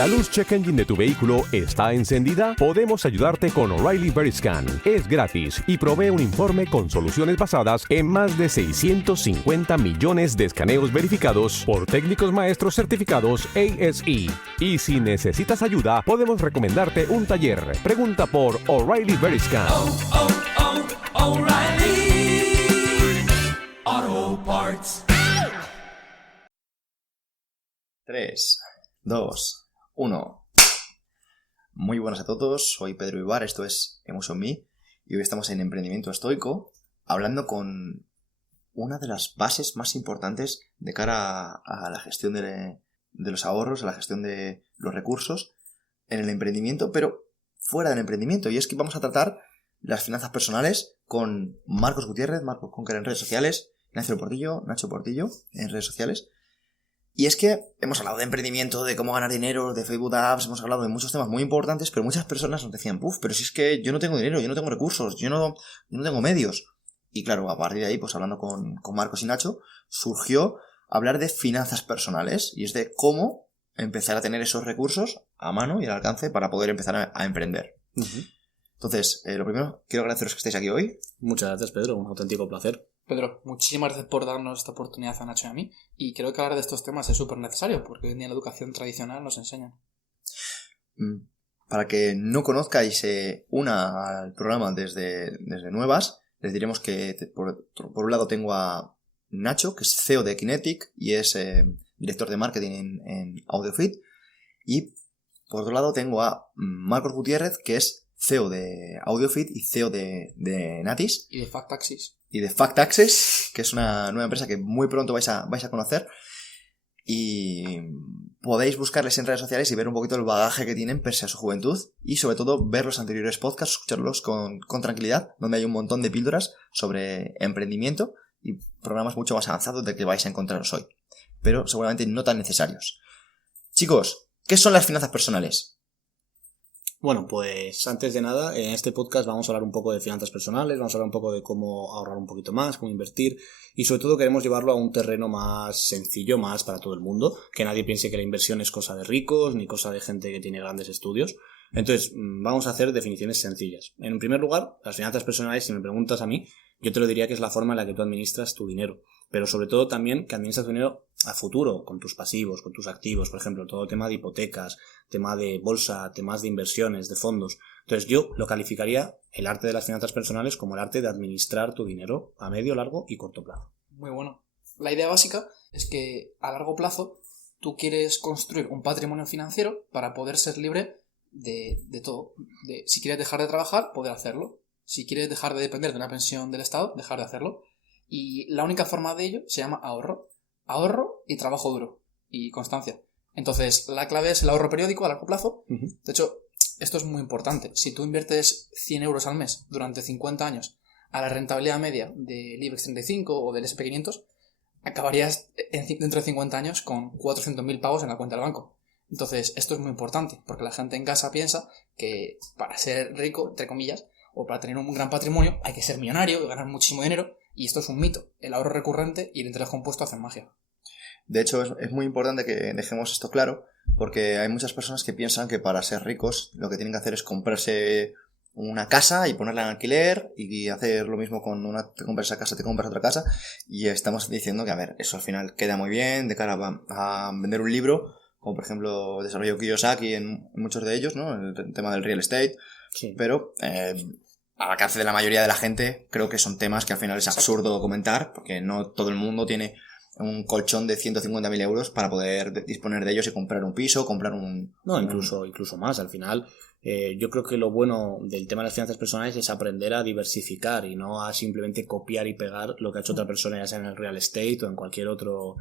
¿La luz check engine de tu vehículo está encendida? Podemos ayudarte con O'Reilly Veriscan. Es gratis y provee un informe con soluciones basadas en más de 650 millones de escaneos verificados por técnicos maestros certificados ASE. Y si necesitas ayuda, podemos recomendarte un taller. Pregunta por O'Reilly Veriscan. O'Reilly Auto Parts. 3, 2, 1. Muy buenas a todos, soy Pedro Ibar, esto es Emotion Me y hoy estamos en Emprendimiento Estoico hablando con una de las bases más importantes de cara a la gestión de los ahorros, a la gestión de los recursos en el emprendimiento, pero fuera del emprendimiento, y es que vamos a tratar las finanzas personales con Marcos Gutiérrez, Marcos Conker en redes sociales, Nacho Portillo en redes sociales. Y es que hemos hablado de emprendimiento, de cómo ganar dinero, de Facebook Ads, hemos hablado de muchos temas muy importantes, pero muchas personas nos decían, pero si es que yo no tengo dinero, yo no tengo recursos, yo no tengo medios. Y claro, a partir de ahí, pues hablando con Marcos y Nacho, surgió hablar de finanzas personales, y es de cómo empezar a tener esos recursos a mano y al alcance para poder empezar a emprender. Uh-huh. Entonces, lo primero, quiero agradeceros que estéis aquí hoy. Muchas gracias, Pedro, un auténtico placer. Pedro, muchísimas gracias por darnos esta oportunidad a Nacho y a mí, y creo que hablar de estos temas es súper necesario, porque hoy en día en la educación tradicional nos enseñan. Para que no conozcáis una al programa desde nuevas, les diremos que por un lado tengo a Nacho, que es CEO de Kinetic y es director de marketing en AudioFit, y por otro lado tengo a Marcos Gutiérrez, que es CEO de AudioFit y CEO de Natis. Y de FactAccess. Y de FactAccess, que es una nueva empresa que muy pronto vais a conocer. Y podéis buscarles en redes sociales y ver un poquito el bagaje que tienen pese a su juventud. Y sobre todo ver los anteriores podcasts, escucharlos con tranquilidad, donde hay un montón de píldoras sobre emprendimiento y programas mucho más avanzados del que vais a encontraros hoy. Pero seguramente no tan necesarios. Chicos, ¿qué son las finanzas personales? Bueno, pues antes de nada, en este podcast vamos a hablar un poco de finanzas personales, vamos a hablar un poco de cómo ahorrar un poquito más, cómo invertir, y sobre todo queremos llevarlo a un terreno más sencillo, más para todo el mundo, que nadie piense que la inversión es cosa de ricos ni cosa de gente que tiene grandes estudios. Entonces, vamos a hacer definiciones sencillas. En primer lugar, las finanzas personales, si me preguntas a mí, yo te lo diría que es la forma en la que tú administras tu dinero, pero sobre todo también que administras tu dinero a futuro, con tus pasivos, con tus activos, por ejemplo, todo el tema de hipotecas, tema de bolsa, temas de inversiones, de fondos. Entonces yo lo calificaría el arte de las finanzas personales como el arte de administrar tu dinero a medio, largo y corto plazo. Muy bueno. La idea básica es que a largo plazo tú quieres construir un patrimonio financiero para poder ser libre de todo. Si quieres dejar de trabajar, poder hacerlo. Si quieres dejar de depender de una pensión del Estado, dejar de hacerlo. Y la única forma de ello se llama ahorro. Ahorro y trabajo duro. Y constancia. Entonces, la clave es el ahorro periódico a largo plazo. Uh-huh. De hecho, esto es muy importante. Si tú inviertes 100 euros al mes durante 50 años a la rentabilidad media del IBEX 35 o del S&P 500, acabarías dentro de 50 años con 400.000 pavos en la cuenta del banco. Entonces, esto es muy importante, porque la gente en casa piensa que para ser rico, entre comillas, o para tener un gran patrimonio, hay que ser millonario y ganar muchísimo dinero, y esto es un mito. El ahorro recurrente y el interés compuesto hacen magia. De hecho, es muy importante que dejemos esto claro, porque hay muchas personas que piensan que para ser ricos lo que tienen que hacer es comprarse una casa y ponerla en alquiler y hacer lo mismo te compras esa casa, te compras otra casa, y estamos diciendo que, a ver, eso al final queda muy bien de cara a vender un libro, como por ejemplo desarrolló Kiyosaki en muchos de ellos, ¿no? El tema del real estate, sí. Pero al alcance de la mayoría de la gente creo que son temas que al final es absurdo comentar, porque no todo el mundo tiene un colchón de 150.000 euros para poder disponer de ellos y comprar un piso, comprar un... No, incluso más. Al final, yo creo que lo bueno del tema de las finanzas personales es aprender a diversificar y no a simplemente copiar y pegar lo que ha hecho otra persona, ya sea en el real estate o en cualquier otro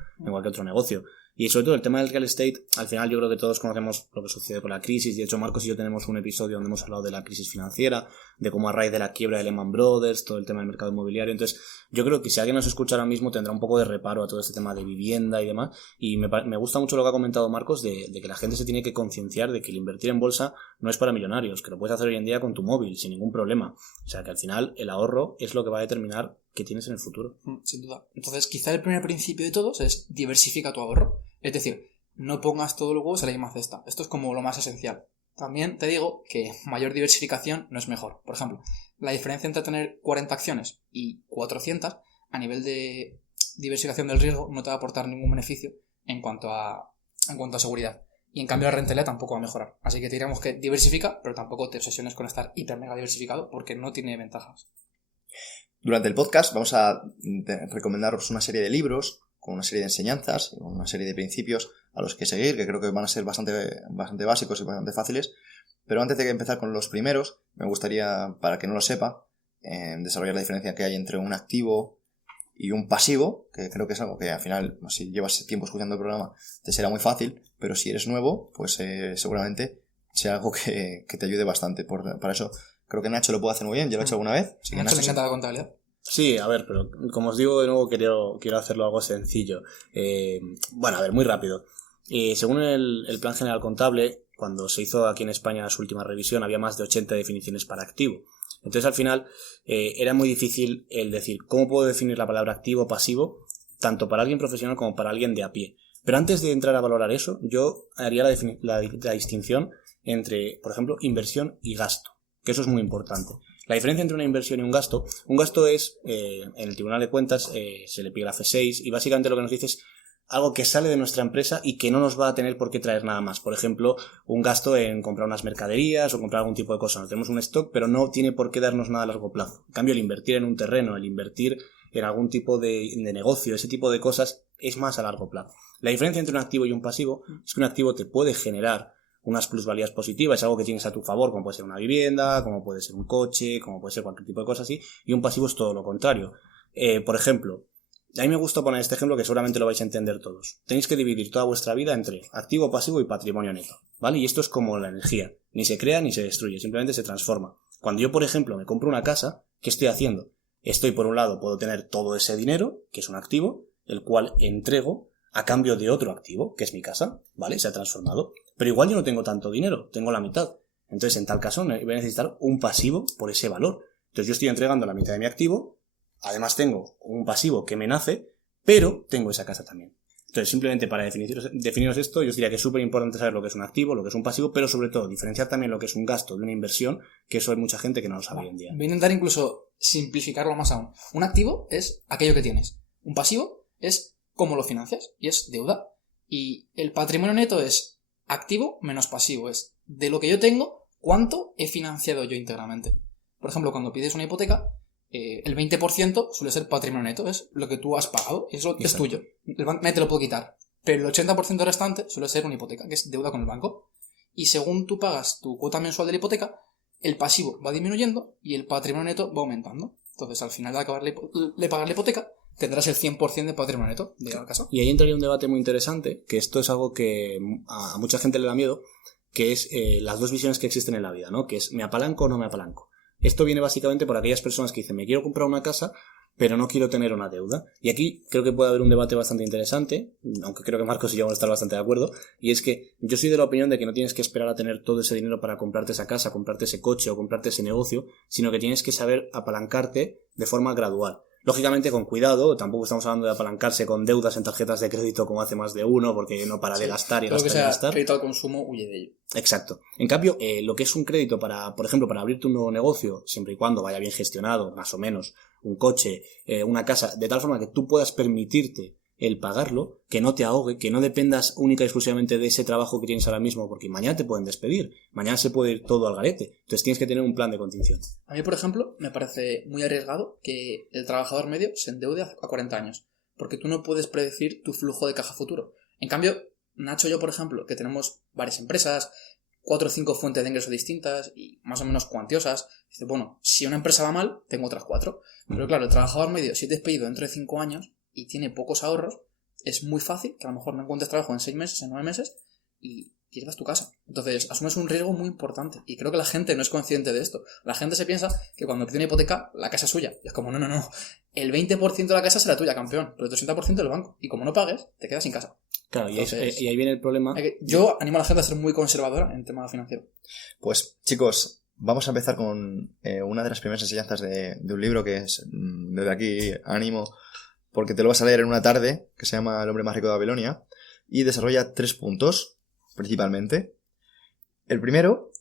negocio. Y sobre todo el tema del real estate, al final yo creo que todos conocemos lo que sucede con la crisis. De hecho, Marcos y yo tenemos un episodio donde hemos hablado de la crisis financiera, de cómo a raíz de la quiebra de Lehman Brothers, todo el tema del mercado inmobiliario. Entonces, yo creo que si alguien nos escucha ahora mismo tendrá un poco de reparo a todo este tema de vivienda y demás. Y me gusta mucho lo que ha comentado Marcos de que la gente se tiene que concienciar de que el invertir en bolsa no es para millonarios, que lo puedes hacer hoy en día con tu móvil sin ningún problema. O sea que al final el ahorro es lo que va a determinar qué tienes en el futuro. Sin duda. Entonces, quizá el primer principio de todos es diversifica tu ahorro. Es decir, no pongas todos los huevos en la misma cesta. Esto es como lo más esencial. También te digo que mayor diversificación no es mejor. Por ejemplo, la diferencia entre tener 40 acciones y 400 a nivel de diversificación del riesgo no te va a aportar ningún beneficio en cuanto a seguridad. Y en cambio la rentabilidad tampoco va a mejorar. Así que te diríamos que diversifica, pero tampoco te obsesiones con estar hiper mega diversificado porque no tiene ventajas. Durante el podcast vamos a recomendaros una serie de libros con una serie de enseñanzas, con una serie de principios a los que seguir, que creo que van a ser bastante básicos y bastante fáciles. Pero antes de empezar con los primeros, me gustaría, para que no lo sepa, desarrollar la diferencia que hay entre un activo y un pasivo, que creo que es algo que al final, si llevas tiempo escuchando el programa, te será muy fácil, pero si eres nuevo, pues seguramente sea algo que te ayude bastante. Para eso creo que Nacho lo puede hacer muy bien, yo lo he hecho alguna vez. A Nacho le encanta la contabilidad. Sí, a ver, pero como os digo de nuevo, quiero hacerlo algo sencillo. Bueno, a ver, muy rápido. Según el Plan General Contable, cuando se hizo aquí en España su última revisión, había más de 80 definiciones para activo. Entonces, al final, era muy difícil el decir cómo puedo definir la palabra activo o pasivo, tanto para alguien profesional como para alguien de a pie. Pero antes de entrar a valorar eso, yo haría la distinción entre, por ejemplo, inversión y gasto, que eso es muy importante. La diferencia entre una inversión y un gasto es, en el Tribunal de Cuentas se le pide la F6 y básicamente lo que nos dice es algo que sale de nuestra empresa y que no nos va a tener por qué traer nada más. Por ejemplo, un gasto en comprar unas mercaderías o comprar algún tipo de cosa. Nos tenemos un stock, pero no tiene por qué darnos nada a largo plazo. En cambio, el invertir en un terreno, el invertir en algún tipo de negocio, ese tipo de cosas, es más a largo plazo. La diferencia entre un activo y un pasivo es que un activo te puede generar unas plusvalías positivas, es algo que tienes a tu favor, como puede ser una vivienda, como puede ser un coche, como puede ser cualquier tipo de cosa así, y un pasivo es todo lo contrario. Por ejemplo, a mí me gusta poner este ejemplo que seguramente lo vais a entender todos. Tenéis que dividir toda vuestra vida entre activo, pasivo y patrimonio neto, ¿vale? Y esto es como la energía, ni se crea ni se destruye, simplemente se transforma. Cuando yo, por ejemplo, me compro una casa, ¿qué estoy haciendo? Por un lado, puedo tener todo ese dinero, que es un activo, el cual entrego a cambio de otro activo, que es mi casa, ¿vale? Se ha transformado. Pero igual yo no tengo tanto dinero, tengo la mitad. Entonces, en tal caso, voy a necesitar un pasivo por ese valor. Entonces, yo estoy entregando la mitad de mi activo, además tengo un pasivo que me nace, pero tengo esa casa también. Entonces, simplemente para definiros esto, yo os diría que es súper importante saber lo que es un activo, lo que es un pasivo, pero sobre todo diferenciar también lo que es un gasto de una inversión, que eso hay mucha gente que no lo sabe hoy en día. Voy a intentar incluso simplificarlo más aún. Un activo es aquello que tienes. Un pasivo es cómo lo financias, y es deuda. Y el patrimonio neto es activo menos pasivo, es de lo que yo tengo, cuánto he financiado yo íntegramente. Por ejemplo, cuando pides una hipoteca, el 20% suele ser patrimonio neto, es lo que tú has pagado, eso es tuyo. El banco te lo puede quitar. Pero el 80% restante suele ser una hipoteca, que es deuda con el banco. Y según tú pagas tu cuota mensual de la hipoteca, el pasivo va disminuyendo y el patrimonio neto va aumentando. Entonces, al final de acabar de pagar la hipoteca, tendrás el 100% de patrimonio neto de la casa. Y ahí entraría un debate muy interesante, que esto es algo que a mucha gente le da miedo, que es las dos visiones que existen en la vida, ¿no? Que es, ¿me apalanco o no me apalanco? Esto viene básicamente por aquellas personas que dicen, me quiero comprar una casa, pero no quiero tener una deuda. Y aquí creo que puede haber un debate bastante interesante, aunque creo que Marcos y yo vamos a estar bastante de acuerdo, y es que yo soy de la opinión de que no tienes que esperar a tener todo ese dinero para comprarte esa casa, comprarte ese coche o comprarte ese negocio, sino que tienes que saber apalancarte de forma gradual. Lógicamente con cuidado, tampoco estamos hablando de apalancarse con deudas en tarjetas de crédito como hace más de uno, porque no para de gastar y todo gastar lo que sea y gastar. crédito al consumo, huye de ello. Exacto. En cambio, lo que es un crédito para, por ejemplo, para abrirte un nuevo negocio, siempre y cuando vaya bien gestionado, más o menos, un coche, una casa, de tal forma que tú puedas permitirte el pagarlo, que no te ahogue, que no dependas única y exclusivamente de ese trabajo que tienes ahora mismo, porque mañana te pueden despedir, mañana se puede ir todo al garete. Entonces tienes que tener un plan de contención. A mí, por ejemplo, me parece muy arriesgado que el trabajador medio se endeude a 40 años, porque tú no puedes predecir tu flujo de caja futuro. En cambio, Nacho y yo, por ejemplo, que tenemos varias empresas, 4 o 5 fuentes de ingresos distintas y más o menos cuantiosas, dice, bueno, si una empresa va mal, tengo otras 4. Pero claro, el trabajador medio, si es despedido dentro de 5 años y tiene pocos ahorros, es muy fácil que a lo mejor no encuentres trabajo en 6 meses, en 9 meses y pierdas tu casa. Entonces, asumes un riesgo muy importante y creo que la gente no es consciente de esto. La gente se piensa que cuando pide una hipoteca, la casa es suya. Y es como, no. El 20% de la casa será tuya, campeón, pero el 80% del banco. Y como no pagues, te quedas sin casa. Claro, entonces, y ahí viene el problema. Yo animo a la gente a ser muy conservadora en tema financiero. Pues, chicos, vamos a empezar con una de las primeras enseñanzas de un libro que es, desde aquí, ánimo, porque te lo vas a leer en una tarde, que se llama El hombre más rico de Babilonia. y desarrolla 3 puntos, principalmente. El primero,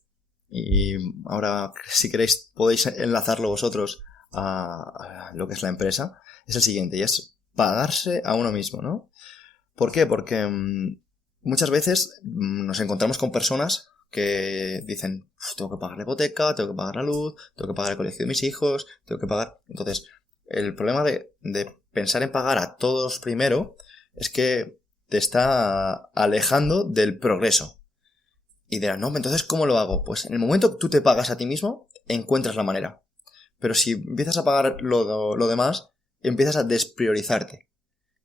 y ahora si queréis podéis enlazarlo vosotros a lo que es la empresa, es el siguiente, y es pagarse a uno mismo, ¿no? ¿Por qué? Porque muchas veces nos encontramos con personas que dicen, tengo que pagar la hipoteca, tengo que pagar la luz, tengo que pagar el colegio de mis hijos, tengo que pagar... Entonces, el problema de pensar en pagar a todos primero es que te está alejando del progreso. Y dirán, no, entonces, ¿cómo lo hago? Pues en el momento que tú te pagas a ti mismo, encuentras la manera. Pero si empiezas a pagar lo demás, empiezas a despriorizarte.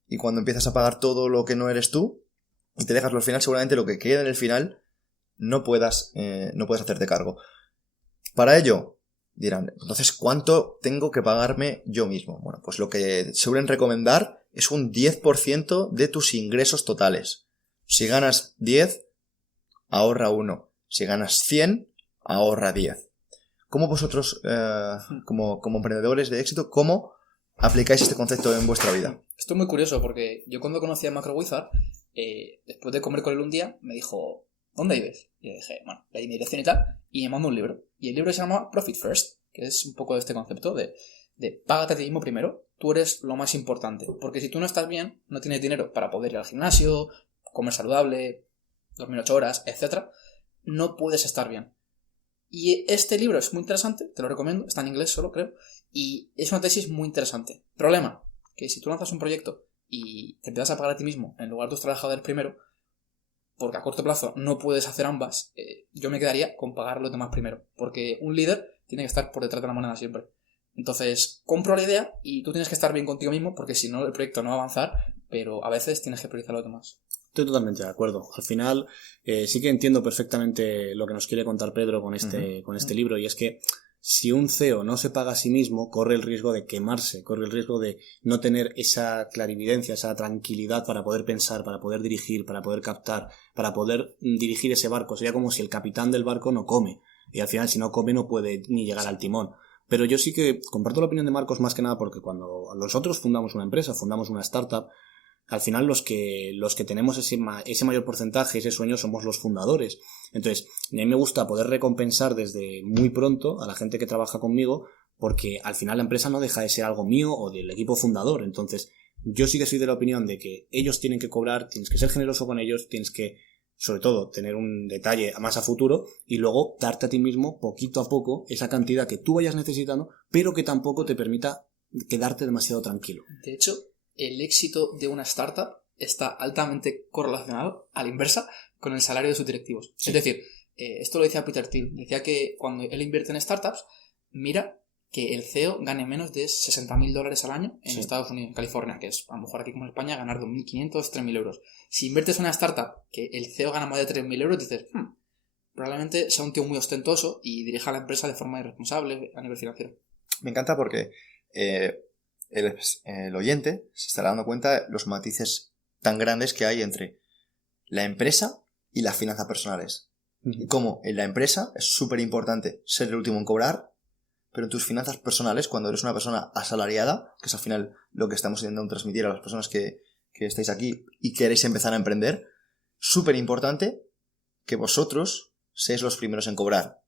Y cuando empiezas a pagar todo lo que no eres tú, y te dejas al final, seguramente lo que queda en el final no puedas hacerte cargo. Para ello, dirán, entonces, ¿cuánto tengo que pagarme yo mismo? Bueno, pues lo que suelen recomendar es un 10% de tus ingresos totales. Si ganas 10, ahorra 1. Si ganas 100, ahorra 10. ¿Cómo vosotros, como emprendedores de éxito, cómo aplicáis este concepto en vuestra vida? Esto es muy curioso porque yo cuando conocí a MacroWizard, después de comer con él un día, me dijo, ¿dónde vives? Y le dije, bueno, le di mi dirección y tal, y me mandó un libro. Y el libro se llama Profit First, que es un poco de este concepto de págate a ti mismo primero, tú eres lo más importante. Porque si tú no estás bien, no tienes dinero para poder ir al gimnasio, comer saludable, dormir 8 horas, etc., no puedes estar bien. Y este libro es muy interesante, te lo recomiendo, está en inglés solo, creo, y es una tesis muy interesante. Problema, que si tú lanzas un proyecto y te empiezas a pagar a ti mismo en lugar de tus trabajadores primero, porque a corto plazo no puedes hacer ambas, yo me quedaría con pagar a los demás primero, porque un líder tiene que estar por detrás de la moneda siempre. Entonces, compro la idea y tú tienes que estar bien contigo mismo, porque si no el proyecto no va a avanzar, pero a veces tienes que priorizar a los demás. Estoy totalmente de acuerdo. Al final, sí que entiendo perfectamente lo que nos quiere contar Pedro con este libro, y es que si un CEO no se paga a sí mismo, corre el riesgo de quemarse, corre el riesgo de no tener esa clarividencia, esa tranquilidad para poder pensar, para poder dirigir, para poder captar, para poder dirigir ese barco. Sería como si el capitán del barco no come, y al final si no come no puede ni llegar al timón. Pero yo sí que comparto la opinión de Marcos más que nada porque cuando nosotros fundamos una empresa, fundamos una startup, al final los que tenemos ese mayor porcentaje, ese sueño, somos los fundadores. Entonces, a mí me gusta poder recompensar desde muy pronto a la gente que trabaja conmigo, porque al final la empresa no deja de ser algo mío o del equipo fundador. Entonces, yo sí que soy de la opinión de que ellos tienen que cobrar, tienes que ser generoso con ellos, tienes que, sobre todo, tener un detalle más a futuro y luego darte a ti mismo, poquito a poco, esa cantidad que tú vayas necesitando, pero que tampoco te permita quedarte demasiado tranquilo. De hecho, el éxito de una startup está altamente correlacionado, a la inversa, con el salario de sus directivos. Sí. Es decir, esto lo decía Peter Thiel. Decía que cuando él invierte en startups, mira que el CEO gane menos de $60.000 al año en Estados Unidos, en California, que es a lo mejor aquí como en España ganar 2.500, 3.000 euros. Si inviertes en una startup que el CEO gana más de 3.000 euros, dices, probablemente sea un tío muy ostentoso y dirija la empresa de forma irresponsable a nivel financiero. Me encanta porque el oyente se estará dando cuenta de los matices tan grandes que hay entre la empresa y las finanzas personales. Y como en la empresa es súper importante ser el último en cobrar, pero en tus finanzas personales, cuando eres una persona asalariada, que es al final lo que estamos intentando transmitir a las personas que estáis aquí y queréis empezar a emprender, súper importante que vosotros seáis los primeros en cobrar.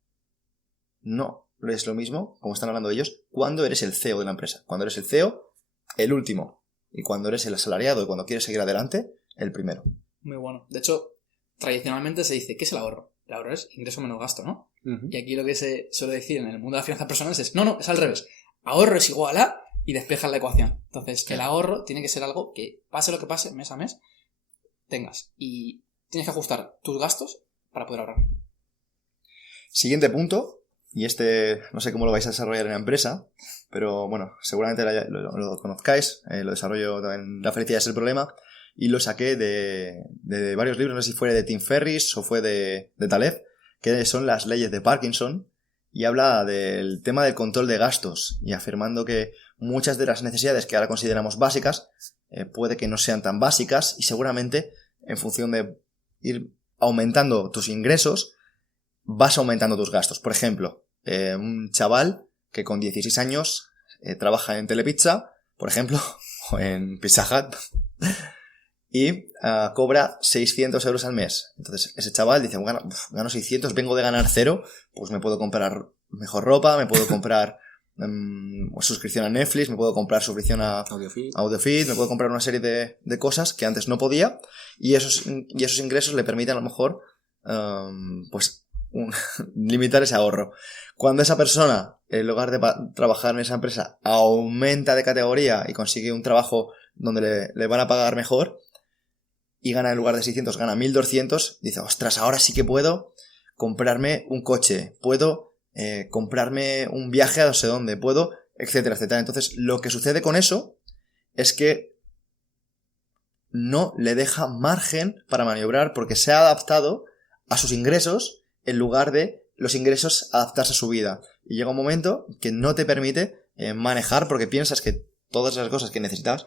No es lo mismo, como están hablando ellos, cuando eres el CEO de la empresa. Cuando eres el CEO, el último. Y cuando eres el asalariado y cuando quieres seguir adelante, el primero. Muy bueno. De hecho, tradicionalmente se dice, ¿qué es el ahorro? El ahorro es ingreso menos gasto, ¿no? Uh-huh. Y aquí lo que se suele decir en el mundo de las finanzas personales es, no, es al revés. Ahorro es igual a, y despejas la ecuación. Entonces, el ahorro tiene que ser algo que, pase lo que pase, mes a mes, tengas. Y tienes que ajustar tus gastos para poder ahorrar. Siguiente punto, y no sé cómo lo vais a desarrollar en la empresa, pero bueno, seguramente lo conozcáis, lo desarrollo en La felicidad es el problema, y lo saqué de varios libros, no sé si fue de Tim Ferriss o fue de Taleb, que son las leyes de Parkinson, y habla del tema del control de gastos, y afirmando que muchas de las necesidades que ahora consideramos básicas, puede que no sean tan básicas, y seguramente en función de ir aumentando tus ingresos, vas aumentando tus gastos. Por ejemplo, un chaval que con 16 años trabaja en Telepizza, por ejemplo, o en Pizza Hut, y cobra 600 euros al mes. Entonces ese chaval dice, gano 600, vengo de ganar 0, pues me puedo comprar mejor ropa, me puedo comprar suscripción a Netflix, me puedo comprar suscripción a Audiofeed, me puedo comprar una serie de cosas que antes no podía, y esos ingresos le permiten a lo mejor limitar ese ahorro. Cuando esa persona, en lugar de trabajar en esa empresa, aumenta de categoría y consigue un trabajo donde le van a pagar mejor y gana, en lugar de 600, gana 1200, dice, ostras, ahora sí que puedo comprarme un coche, puedo comprarme un viaje a no sé dónde, puedo, etcétera, etcétera. Entonces, lo que sucede con eso es que no le deja margen para maniobrar porque se ha adaptado a sus ingresos en lugar de los ingresos adaptarse a su vida. Y llega un momento que no te permite manejar porque piensas que todas las cosas que necesitas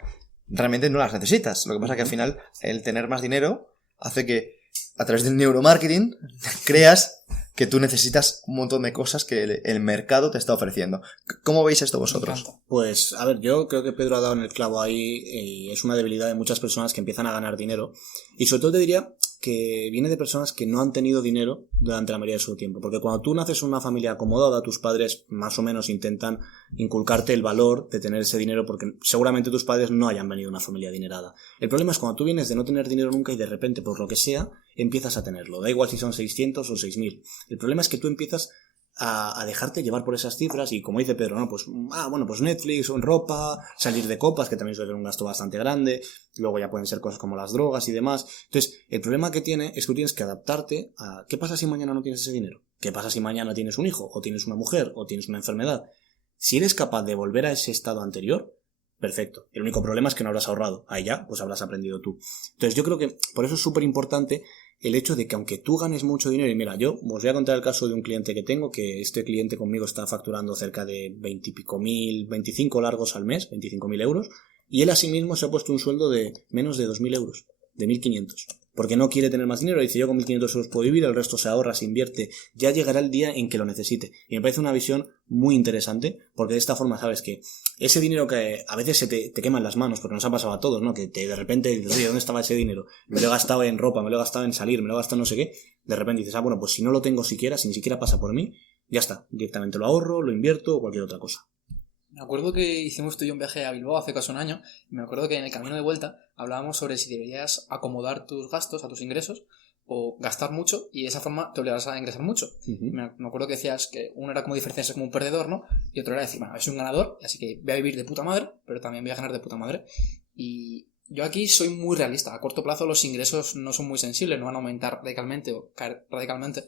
realmente no las necesitas. Lo que pasa es que al final el tener más dinero hace que a través del neuromarketing creas que tú necesitas un montón de cosas que el mercado te está ofreciendo. ¿Cómo veis esto vosotros? Pues, a ver, yo creo que Pedro ha dado en el clavo ahí, y es una debilidad de muchas personas que empiezan a ganar dinero. Y sobre todo te diría que viene de personas que no han tenido dinero durante la mayoría de su tiempo. Porque cuando tú naces en una familia acomodada, tus padres más o menos intentan inculcarte el valor de tener ese dinero porque seguramente tus padres no hayan venido de una familia adinerada. El problema es cuando tú vienes de no tener dinero nunca y de repente, por lo que sea, empiezas a tenerlo. Da igual si son 600 o 6000. El problema es que tú empiezas a dejarte llevar por esas cifras y, como dice Pedro, ¿no? Pues Netflix, o ropa, salir de copas, que también suele ser un gasto bastante grande, luego ya pueden ser cosas como las drogas y demás. Entonces, el problema que tiene es que tú tienes que adaptarte a ¿qué pasa si mañana no tienes ese dinero? ¿Qué pasa si mañana tienes un hijo, o tienes una mujer, o tienes una enfermedad? Si eres capaz de volver a ese estado anterior, perfecto. El único problema es que no habrás ahorrado. Ahí ya, pues habrás aprendido tú. Entonces, yo creo que por eso es súper importante el hecho de que aunque tú ganes mucho dinero, y mira, yo os voy a contar el caso de un cliente que tengo, que este cliente conmigo está facturando cerca de 20 y pico mil, 25 largos al mes, 25.000 euros, y él asimismo se ha puesto un sueldo de menos de 2.000 euros, de 1.500, porque no quiere tener más dinero. Dice, yo con 1.500 euros puedo vivir, el resto se ahorra, se invierte, ya llegará el día en que lo necesite. Y me parece una visión muy interesante, porque de esta forma sabes que ese dinero que a veces se te quema en las manos, porque nos ha pasado a todos, ¿no? Que de repente dices, oye, ¿dónde estaba ese dinero? Me lo he gastado en ropa, me lo he gastado en salir, me lo he gastado en no sé qué. De repente dices, bueno, pues si no lo tengo siquiera, si ni siquiera pasa por mí, ya está, directamente lo ahorro, lo invierto o cualquier otra cosa. Me acuerdo que hicimos tú y yo un viaje a Bilbao hace casi un año, y me acuerdo que en el camino de vuelta hablábamos sobre si deberías acomodar tus gastos a tus ingresos o gastar mucho y de esa forma te obligarás a ingresar mucho. Uh-huh. Me acuerdo que decías que uno era como diferenciarse como un perdedor, ¿no? Y otro era decir, bueno, soy un ganador, así que voy a vivir de puta madre, pero también voy a ganar de puta madre. Y yo aquí soy muy realista. A corto plazo los ingresos no son muy sensibles, no van a aumentar radicalmente o caer radicalmente.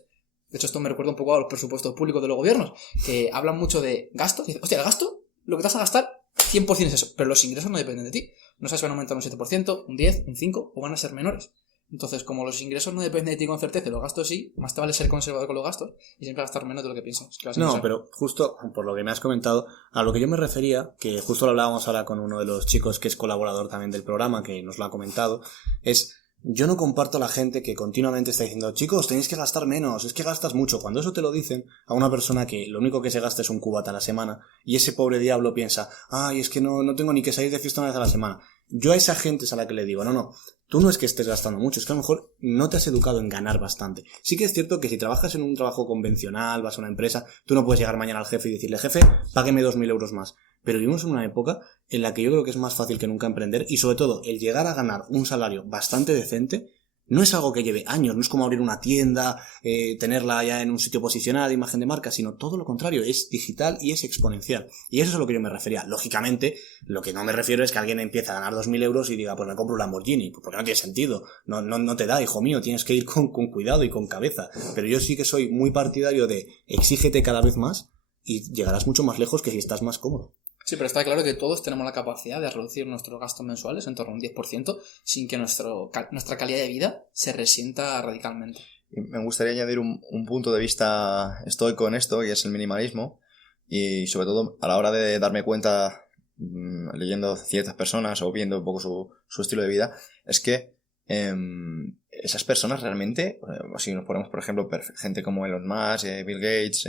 De hecho, esto me recuerda un poco a los presupuestos públicos de los gobiernos, que hablan mucho de gastos. Y dicen, hostia, el gasto, lo que te vas a gastar, 100% es eso. Pero los ingresos no dependen de ti. No sabes si van a aumentar un 7%, un 10%, un 5% o van a ser menores. Entonces, como los ingresos no dependen de ti con certeza y los gastos sí, más te vale ser conservador con los gastos y siempre gastar menos de lo que piensas. No, pero justo por lo que me has comentado, a lo que yo me refería, que justo lo hablábamos ahora con uno de los chicos que es colaborador también del programa, que nos lo ha comentado, es... Yo no comparto a la gente que continuamente está diciendo, chicos, tenéis que gastar menos, es que gastas mucho. Cuando eso te lo dicen a una persona que lo único que se gasta es un cubata a la semana y ese pobre diablo piensa, ay, es que no tengo ni que salir de fiesta una vez a la semana. Yo a esa gente es a la que le digo, no, tú no es que estés gastando mucho, es que a lo mejor no te has educado en ganar bastante. Sí que es cierto que si trabajas en un trabajo convencional, vas a una empresa, tú no puedes llegar mañana al jefe y decirle, jefe, págueme 2.000 euros más. Pero vivimos en una época en la que yo creo que es más fácil que nunca emprender y sobre todo el llegar a ganar un salario bastante decente no es algo que lleve años, no es como abrir una tienda, tenerla ya en un sitio posicionado, imagen de marca, sino todo lo contrario, es digital y es exponencial. Y eso es a lo que yo me refería. Lógicamente, lo que no me refiero es que alguien empiece a ganar 2.000 euros y diga, pues me compro un Lamborghini, porque no tiene sentido, no te da, hijo mío, tienes que ir con cuidado y con cabeza. Pero yo sí que soy muy partidario de exígete cada vez más y llegarás mucho más lejos que si estás más cómodo. Sí, pero está claro que todos tenemos la capacidad de reducir nuestros gastos mensuales en torno a un 10% sin que nuestra calidad de vida se resienta radicalmente. Y me gustaría añadir un punto de vista estoico en esto, y es el minimalismo, y sobre todo a la hora de darme cuenta, leyendo ciertas personas o viendo un poco su estilo de vida, es que esas personas realmente, si nos ponemos por ejemplo gente como Elon Musk, Bill Gates,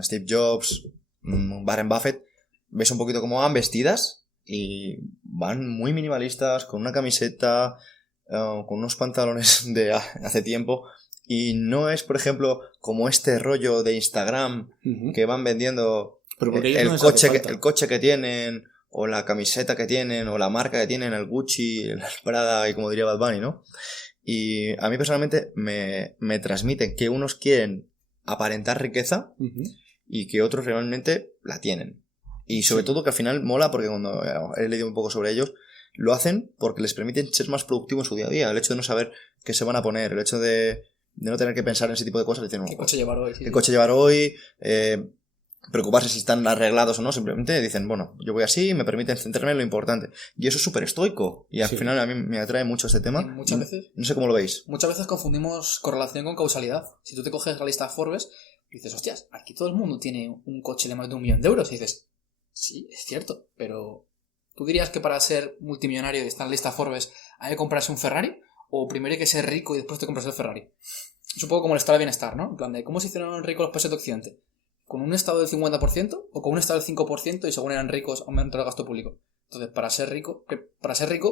Steve Jobs, Warren Buffett, ves un poquito cómo van vestidas y van muy minimalistas, con una camiseta, con unos pantalones de hace tiempo, y no es, por ejemplo, como este rollo de Instagram que van vendiendo Pero porque ellos el no les hace coche, falta. el coche que tienen, o la camiseta que tienen, o la marca que tienen, el Gucci, el Prada, y como diría Bad Bunny, ¿no? Y a mí personalmente me transmiten que unos quieren aparentar riqueza y que otros realmente la tienen. Y sobre todo que al final mola, porque cuando he leído un poco sobre ellos, lo hacen porque les permiten ser más productivos en su día a día. El hecho de no saber qué se van a poner, el hecho de no tener que pensar en ese tipo de cosas, dicen, ¿Qué coche llevar hoy? ¿qué coche llevar hoy? Preocuparse si están arreglados o no, simplemente dicen, bueno, yo voy así, me permiten centrarme en lo importante. Y eso es súper estoico. Y al final a mí me atrae mucho este tema. Y muchas veces... No sé cómo lo veis. Muchas veces confundimos correlación con causalidad. Si tú te coges la lista Forbes y dices, hostias, aquí todo el mundo tiene un coche de más de 1 millón de euros. Y dices, sí, es cierto, pero ¿tú dirías que para ser multimillonario y estar en la lista Forbes hay que comprarse un Ferrari? ¿O primero hay que ser rico y después te compras el Ferrari? Es un poco como el estado de bienestar, ¿no? En plan de, ¿cómo se hicieron ricos los países de Occidente? ¿Con un estado del 50% o con un estado del 5% y según eran ricos aumentó el gasto público? Entonces, para ser rico,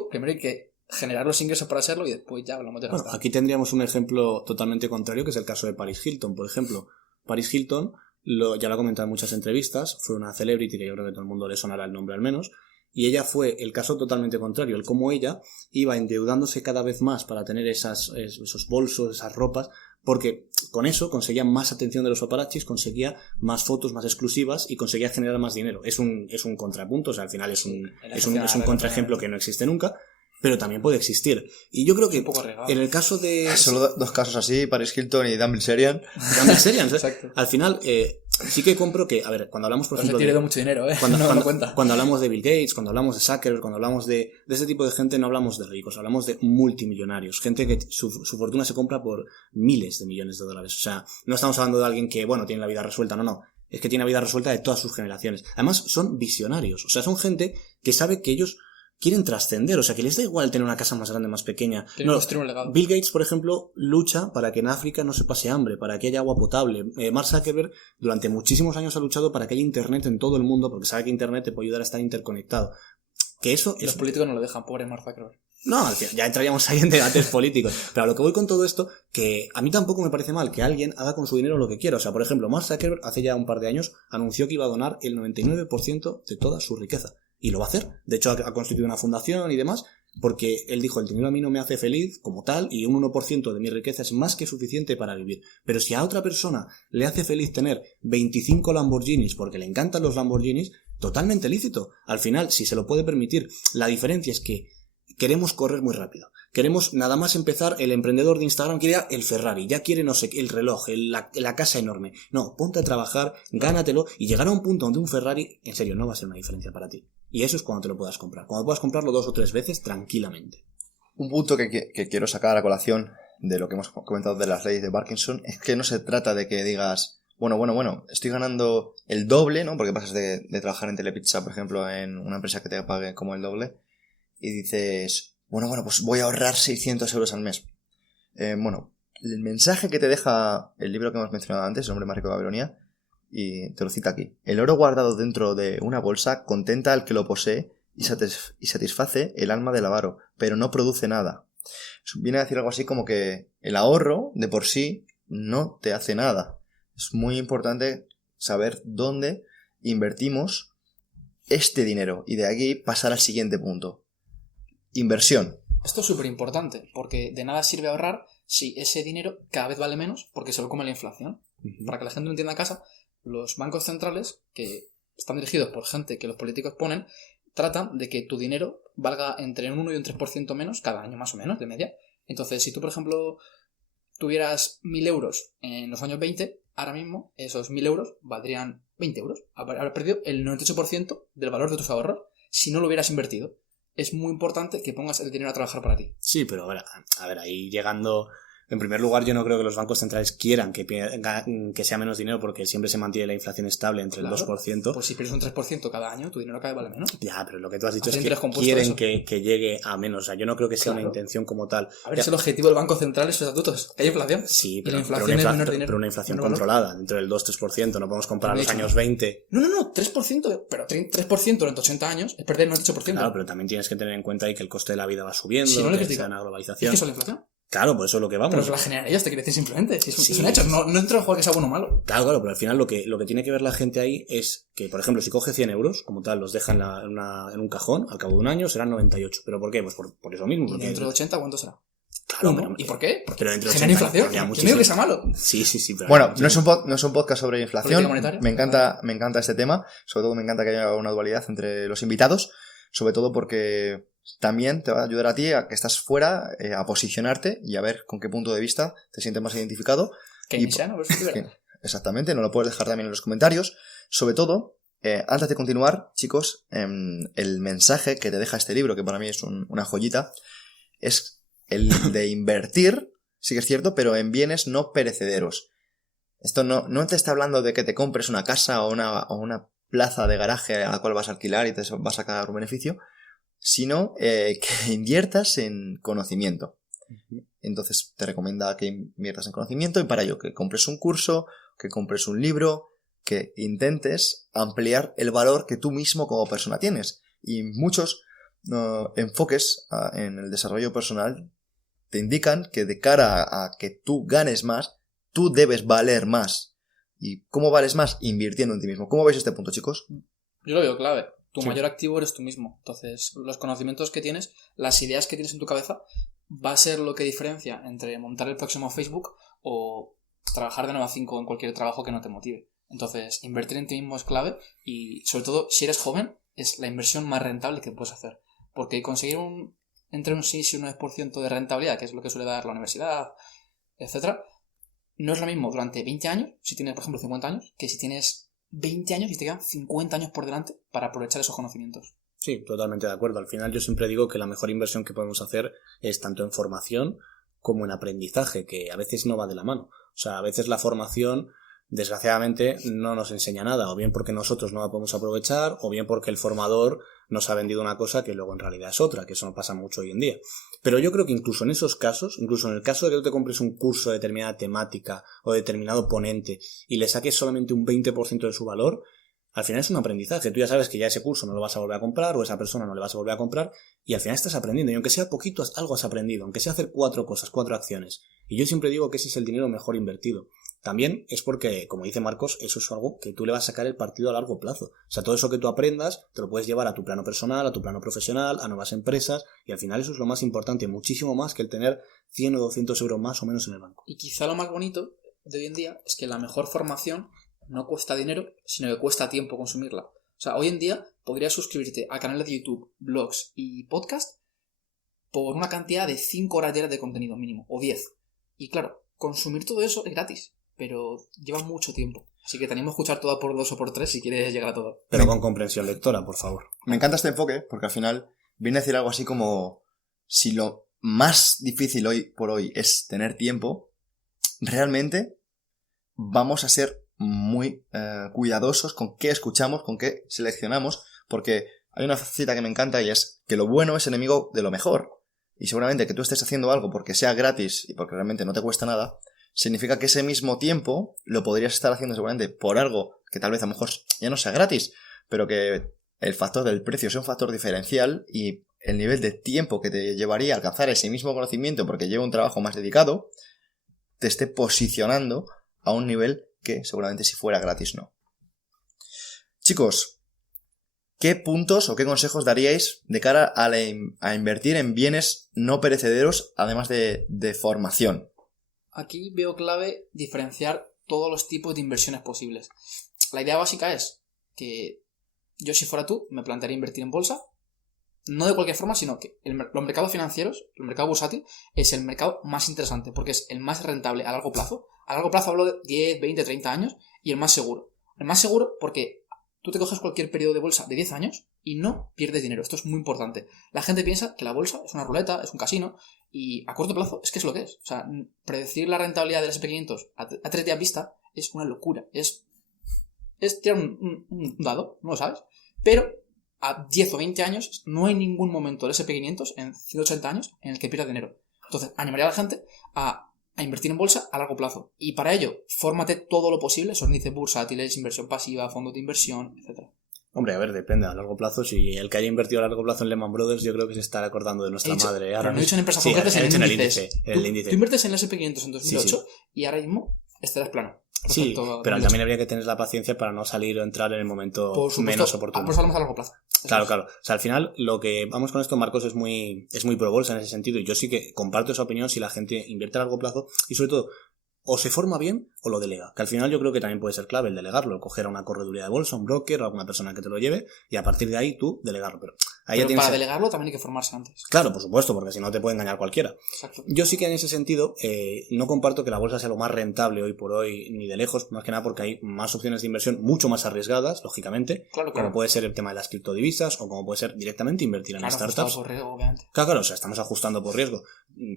primero hay que generar los ingresos para serlo y después ya hablamos de gastar. Bueno, aquí tendríamos un ejemplo totalmente contrario, que es el caso de Paris Hilton, por ejemplo. Paris Hilton, ya lo ha comentado en muchas entrevistas, fue una celebrity que yo creo que todo el mundo le sonará el nombre al menos, y ella fue el caso totalmente contrario, el cómo ella iba endeudándose cada vez más para tener esos bolsos, esas ropas, porque con eso conseguía más atención de los paparazzis, conseguía más fotos más exclusivas y conseguía generar más dinero. Es un contrapunto, o sea, al final es un contraejemplo que no existe nunca, pero también puede existir. Y yo creo que en el caso de... Solo dos casos así, Paris Hilton y Dan Bilzerian. Dan Bilzerian, exacto. Al final, sí que compro que, a ver, cuando hablamos, por ejemplo... se tiene mucho dinero, Cuando hablamos de Bill Gates, cuando hablamos de Zuckerberg, cuando hablamos de ese tipo de gente, no hablamos de ricos, hablamos de multimillonarios. Gente que su fortuna se compra por miles de millones de dólares. O sea, no estamos hablando de alguien que, bueno, tiene la vida resuelta, no. Es que tiene la vida resuelta de todas sus generaciones. Además, son visionarios. O sea, son gente que sabe que ellos quieren trascender, o sea, que les da igual tener una casa más grande, más pequeña. Construir un legado. Bill Gates, por ejemplo, lucha para que en África no se pase hambre, para que haya agua potable. Mark Zuckerberg durante muchísimos años ha luchado para que haya internet en todo el mundo, porque sabe que internet te puede ayudar a estar interconectado. Que eso y los políticos no lo dejan, pobre Mark Zuckerberg. No, ya entraríamos ahí en debates políticos. Pero a lo que voy con todo esto, que a mí tampoco me parece mal que alguien haga con su dinero lo que quiera. O sea, por ejemplo, Mark Zuckerberg hace ya un par de años anunció que iba a donar el 99% de toda su riqueza. Y lo va a hacer. De hecho, ha constituido una fundación y demás, porque él dijo, el dinero a mí no me hace feliz como tal, y un 1% de mi riqueza es más que suficiente para vivir. Pero si a otra persona le hace feliz tener 25 Lamborghinis porque le encantan los Lamborghinis, totalmente lícito. Al final, si se lo puede permitir, la diferencia es que queremos correr muy rápido. Queremos nada más empezar, el emprendedor de Instagram quiere el Ferrari, ya quiere no sé el reloj, la casa enorme. No, ponte a trabajar, gánatelo y llegar a un punto donde un Ferrari, en serio, no va a ser una diferencia para ti. Y eso es cuando te lo puedas comprar. Cuando puedas comprarlo 2 o 3 veces tranquilamente. Un punto que quiero sacar a colación de lo que hemos comentado de las leyes de Parkinson es que no se trata de que digas, bueno, estoy ganando el doble, ¿no? Porque pasas de trabajar en Telepizza, por ejemplo, en una empresa que te pague como el doble, y dices, bueno, pues voy a ahorrar 600 euros al mes. El mensaje que te deja el libro que hemos mencionado antes, El hombre más rico de Babilonia, y te lo cita aquí. El oro guardado dentro de una bolsa contenta al que lo posee y satisface el alma del avaro, pero no produce nada. Viene a decir algo así como que el ahorro de por sí no te hace nada. Es muy importante saber dónde invertimos este dinero y de aquí pasar al siguiente punto. Inversión. Esto es súper importante, porque de nada sirve ahorrar si ese dinero cada vez vale menos porque se lo come la inflación. Para que la gente lo entienda en casa, los bancos centrales, que están dirigidos por gente que los políticos ponen, tratan de que tu dinero valga entre un 1 y un 3% menos cada año, más o menos, de media. Entonces, si tú, por ejemplo, tuvieras 1.000 euros en los años 20, ahora mismo esos 1.000 euros valdrían 20 euros. Habrás perdido el 98% del valor de tus ahorros si no lo hubieras invertido. Es muy importante que pongas el dinero a trabajar para ti. Sí, pero a ver, ahí llegando En primer lugar, yo no creo que los bancos centrales quieran que sea menos dinero porque siempre se mantiene la inflación estable entre el 2%. Pues si pierdes un 3% cada año, tu dinero cada vez vale menos. Ya, pero lo que tú has dicho Hacen es que interés compuesto quieren eso. que llegue a menos. O sea, yo no creo que sea una Claro. intención como tal. A ver, Ya, es el objetivo del Banco Central y sus estatutos. Que hay inflación. sí, Y pero, la inflación pero es una, menor dinero. pero una inflación menor valor. controlada, dentro del 2-3%. No podemos comparar Lo he los dicho. años 20. No, 3%, pero 3% durante 80 años es perder el 98%. Claro, pero también tienes que tener en cuenta ahí que el coste de la vida va subiendo, Si no le que critico. sea una ¿Es globalización. que eso es la inflación? Claro, por eso es lo que vamos. Pero que la generan ellos, te quiere decir simplemente. Si es un, Sí. es un hecho, no entro en juego que sea bueno o malo. Claro, pero al final lo que tiene que ver la gente ahí es que, por ejemplo, si coge 100 euros, como tal, los deja en un cajón, al cabo de un año serán 98. ¿Pero por qué? Pues por eso mismo. Y Porque, dentro de 80, ¿cuánto será? claro, Uno. pero- ¿Y por qué? pero dentro de Genera 80 inflación. habría Yo no muchísimo. digo que sea malo. Sí, pero Bueno, habría no es un podcast sobre inflación. Política monetaria. Me encanta este tema. Sobre todo me encanta que haya una dualidad entre los invitados. Sobre todo porque también te va a ayudar a ti a que estás fuera, a posicionarte y a ver con qué punto de vista te sientes más identificado. Keynesiano versus liberal. Exactamente, nos lo puedes dejar también en los comentarios. Sobre todo, antes de continuar, chicos, el mensaje que te deja este libro, que para mí es una joyita, es el de invertir, sí que es cierto, pero en bienes no perecederos. Esto no te está hablando de que te compres una casa o una plaza de garaje a la cual vas a alquilar y te vas a sacar un beneficio, sino que inviertas en conocimiento. Entonces te recomienda que inviertas en conocimiento y para ello que compres un curso, que compres un libro, que intentes ampliar el valor que tú mismo como persona tienes. Y muchos enfoques en el desarrollo personal te indican que de cara a que tú ganes más, tú debes valer más. ¿Y cómo vales más? Invirtiendo en ti mismo. ¿Cómo veis este punto, chicos? Yo lo veo clave. Tu Sí. mayor activo eres tú mismo. Entonces, los conocimientos que tienes, las ideas que tienes en tu cabeza, va a ser lo que diferencia entre montar el próximo Facebook o trabajar de 9 a 5 en cualquier trabajo que no te motive. Entonces, invertir en ti mismo es clave y, sobre todo, si eres joven, es la inversión más rentable que puedes hacer. Porque conseguir entre un 6 y un 9% de rentabilidad, que es lo que suele dar la universidad, etcétera, no es lo mismo durante 20 años, si tienes, por ejemplo, 50 años, que si tienes 20 años y te quedan 50 años por delante para aprovechar esos conocimientos. Sí, totalmente de acuerdo. Al final yo siempre digo que la mejor inversión que podemos hacer es tanto en formación como en aprendizaje, que a veces no va de la mano. O sea, a veces la formación, desgraciadamente, no nos enseña nada, o bien porque nosotros no la podemos aprovechar, o bien porque el formador nos ha vendido una cosa que luego en realidad es otra, que eso no pasa mucho hoy en día. Pero yo creo que incluso en esos casos, incluso en el caso de que tú te compres un curso de determinada temática o determinado ponente y le saques solamente un 20% de su valor, al final es un aprendizaje. Tú ya sabes que ya ese curso no lo vas a volver a comprar o esa persona no le vas a volver a comprar y al final estás aprendiendo. Y aunque sea poquito, algo has aprendido. Aunque sea hacer 4 cosas, 4 acciones. Y yo siempre digo que ese es el dinero mejor invertido. También es porque, como dice Marcos, eso es algo que tú le vas a sacar el partido a largo plazo. O sea, todo eso que tú aprendas te lo puedes llevar a tu plano personal, a tu plano profesional, a nuevas empresas y al final eso es lo más importante, muchísimo más que el tener 100 o 200 euros más o menos en el banco. Y quizá lo más bonito de hoy en día es que la mejor formación no cuesta dinero, sino que cuesta tiempo consumirla. O sea, hoy en día podrías suscribirte a canales de YouTube, blogs y podcast por una cantidad de 5 horas diarias de contenido mínimo, o 10. Y claro, consumir todo eso es gratis, pero lleva mucho tiempo. Así que te animo a escuchar toda por 2 o por 3 si quieres llegar a todo. Pero con comprensión lectora, por favor. Me encanta este enfoque porque al final viene a decir algo así como si lo más difícil hoy por hoy es tener tiempo, realmente vamos a ser muy cuidadosos con qué escuchamos, con qué seleccionamos, porque hay una cita que me encanta y es que lo bueno es enemigo de lo mejor. Y seguramente que tú estés haciendo algo porque sea gratis y porque realmente no te cuesta nada, significa que ese mismo tiempo lo podrías estar haciendo seguramente por algo que tal vez a lo mejor ya no sea gratis, pero que el factor del precio sea un factor diferencial y el nivel de tiempo que te llevaría a alcanzar ese mismo conocimiento porque lleva un trabajo más dedicado, te esté posicionando a un nivel que seguramente si fuera gratis no. Chicos, ¿qué puntos o qué consejos daríais de cara a invertir en bienes no perecederos además de formación? Aquí veo clave diferenciar todos los tipos de inversiones posibles. La idea básica es que yo, si fuera tú, me plantearía invertir en bolsa, no de cualquier forma, sino que los mercados financieros, el mercado bursátil, es el mercado más interesante porque es el más rentable a largo plazo. A largo plazo hablo de 10, 20, 30 años y el más seguro. El más seguro porque tú te coges cualquier periodo de bolsa de 10 años y no pierdes dinero. Esto es muy importante. La gente piensa que la bolsa es una ruleta, es un casino Y a corto plazo es que es lo que es. O sea, predecir la rentabilidad del SP500 a 3 días vista es una locura. Es tirar un dado, no lo sabes. Pero a 10 o 20 años no hay ningún momento del SP500 en 180 años en el que pierda dinero. Entonces, animaría a la gente a invertir en bolsa a largo plazo. Y para ello, fórmate todo lo posible. Son índices bursátiles, inversión pasiva, fondos de inversión, etc. Hombre, a ver, depende, a largo plazo. Si el que haya invertido a largo plazo en Lehman Brothers, yo creo que se está acordando de nuestra madre. Pero no he dicho en empresas sí, concretas, en el índices. índice. Tú inviertes en el SP500 en 2008 Sí. y ahora mismo estarás plano. Sí, pero también habría que tener la paciencia para no salir o entrar en el momento menos oportuno. Por eso hablamos a largo plazo. Claro. O sea, al final, lo que vamos con esto, Marcos, es muy pro bolsa en ese sentido. Y yo sí que comparto esa opinión si la gente invierte a largo plazo y sobre todo, o se forma bien o lo delega. Que al final yo creo que también puede ser clave el delegarlo, coger a una correduría de bolsa, un broker o alguna persona que te lo lleve y a partir de ahí tú delegarlo. Pero para delegarlo también hay que formarse antes. Claro, por supuesto, porque si no te puede engañar cualquiera. Exacto. Yo sí que en ese sentido no comparto que la bolsa sea lo más rentable hoy por hoy, ni de lejos, más que nada porque hay más opciones de inversión mucho más arriesgadas, lógicamente, Claro. como puede ser el tema de las criptodivisas o como puede ser directamente invertir en startups. Por riesgo, obviamente. Claro, o sea, estamos ajustando por riesgo.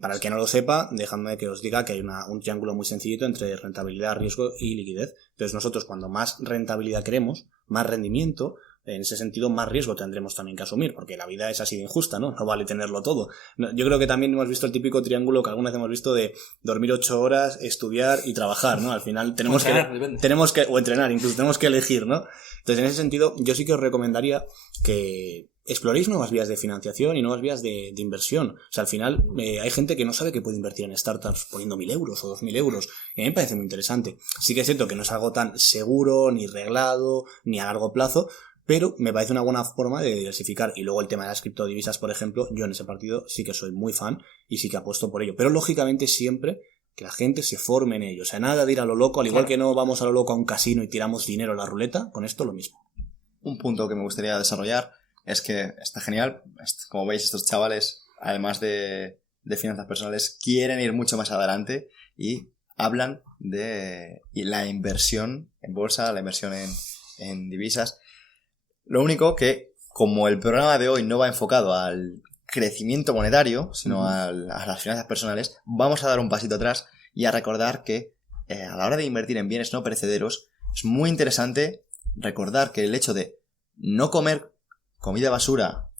Para el que no lo sepa, dejadme que os diga que hay un triángulo muy sencillito entre rentabilidad, riesgo y liquidez. Entonces nosotros cuando más rentabilidad queremos, más rendimiento, en ese sentido más riesgo tendremos también que asumir, porque la vida es así de injusta, ¿no? No vale tenerlo todo. Yo creo que también hemos visto el típico triángulo que alguna vez hemos visto de dormir 8 horas, estudiar y trabajar, ¿no? Al final tenemos que o entrenar, incluso tenemos que elegir, ¿no? Entonces en ese sentido yo sí que os recomendaría que exploréis nuevas vías de financiación y nuevas vías de inversión. O sea, al final hay gente que no sabe que puede invertir en startups poniendo 1.000 euros o 2.000 euros. Y a mí me parece muy interesante. Sí que es cierto que no es algo tan seguro, ni reglado, ni a largo plazo, pero me parece una buena forma de diversificar. Y luego el tema de las criptodivisas, por ejemplo, yo en ese partido sí que soy muy fan y sí que apuesto por ello. Pero lógicamente siempre que la gente se forme en ello. O sea, nada de ir a lo loco, al igual que no vamos a lo loco a un casino y tiramos dinero a la ruleta, con esto lo mismo. Un punto que me gustaría desarrollar es que está genial. Como veis, estos chavales, además de finanzas personales, quieren ir mucho más adelante y hablan de la inversión en bolsa, la inversión en divisas. Lo único que, como el programa de hoy no va enfocado al crecimiento monetario, sino a las finanzas personales, vamos a dar un pasito atrás y a recordar que a la hora de invertir en bienes no perecederos es muy interesante recordar que el hecho de no comer comida basura,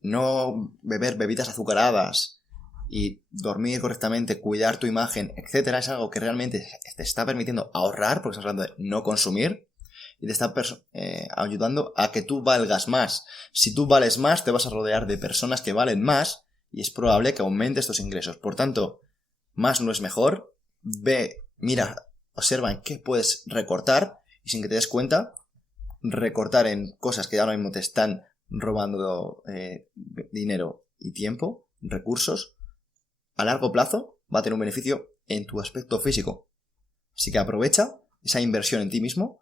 no beber bebidas azucaradas y dormir correctamente, cuidar tu imagen, etcétera, es algo que realmente te está permitiendo ahorrar, porque estamos hablando de no consumir, y te está ayudando a que tú valgas más. Si tú vales más, te vas a rodear de personas que valen más y es probable que aumentes tus ingresos. Por tanto, más no es mejor. Mira, observa en qué puedes recortar y sin que te des cuenta, recortar en cosas que ahora mismo te están robando dinero y tiempo, recursos, a largo plazo va a tener un beneficio en tu aspecto físico. Así que aprovecha esa inversión en ti mismo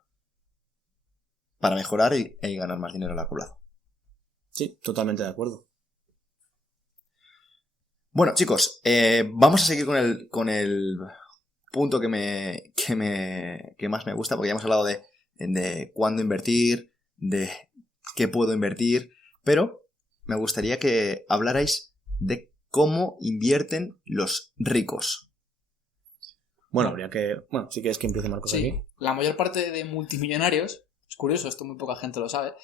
para mejorar y ganar más dinero a largo plazo. Sí, totalmente de acuerdo. Bueno, chicos, vamos a seguir con el punto que más me gusta, porque ya hemos hablado de cuándo invertir, de qué puedo invertir, pero me gustaría que hablarais de cómo invierten los ricos. Bueno, si quieres que empiece Marcos aquí. La mayor parte de multimillonarios, es curioso, esto muy poca gente lo sabe,